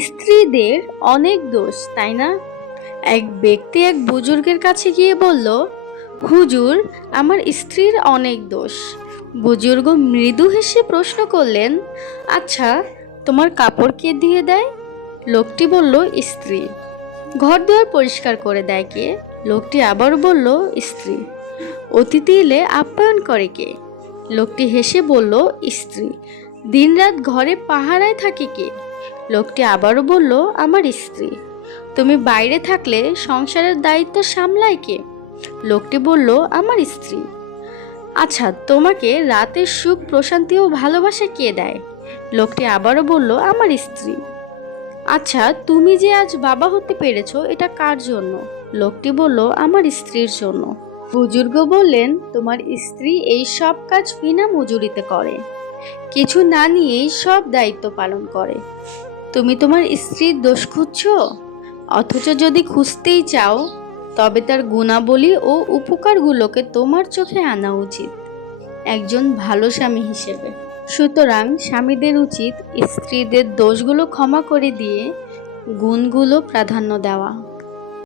স্ত্রীদের অনেক দোষ, তাই না? এক ব্যক্তি এক বুজুর্গের কাছে গিয়ে বলল, হুজুর, আমার স্ত্রীর অনেক দোষ। বুজুর্গ মৃদু হেসে প্রশ্ন করলেন, আচ্ছা, তোমার কাপড় কে দিয়ে দেয়? লোকটি বলল, স্ত্রী। ঘর দুয়ার পরিষ্কার করে দেয় কে? লোকটি আবার বলল, স্ত্রী। অতিথি এলে আপ্যায়ন করে কে? লোকটি হেসে বলল, স্ত্রী। দিনরাত ঘরে পাহারায় থাকে কে? লোকটি আবারও বলল, আমার স্ত্রী। তুমি বাইরে থাকলে সংসারের দায়িত্ব সামলায় কে? লোকটি বলল, আমার স্ত্রী। আচ্ছা, তোমাকে রাতের সুখ প্রশান্তি ও ভালোবাসা কে দেয়? লোকটি আবারও বলল, আমার স্ত্রী। আচ্ছা, তুমি যে আজ বাবা হতে পেরেছো, এটা কার জন্য? লোকটি বলল, আমার স্ত্রীর জন্য। বুজুর্গ বললেন, তোমার স্ত্রী এই সব কাজ বিনা মজুরিতে করে, কিছু না নিয়েই সব দায়িত্ব পালন করে। তুমি তোমার স্ত্রীর দোষ খুঁজছো? অথচ যদি খুঁজতেই চাও, তবে তার গুণাবলী ও উপকারগুলোকে তোমার চোখে আনা উচিত একজন ভালো স্বামী হিসেবে। সুতরাং স্বামীদের উচিত স্ত্রীদের দোষগুলো ক্ষমা করে দিয়ে গুণগুলো প্রাধান্য দেওয়া।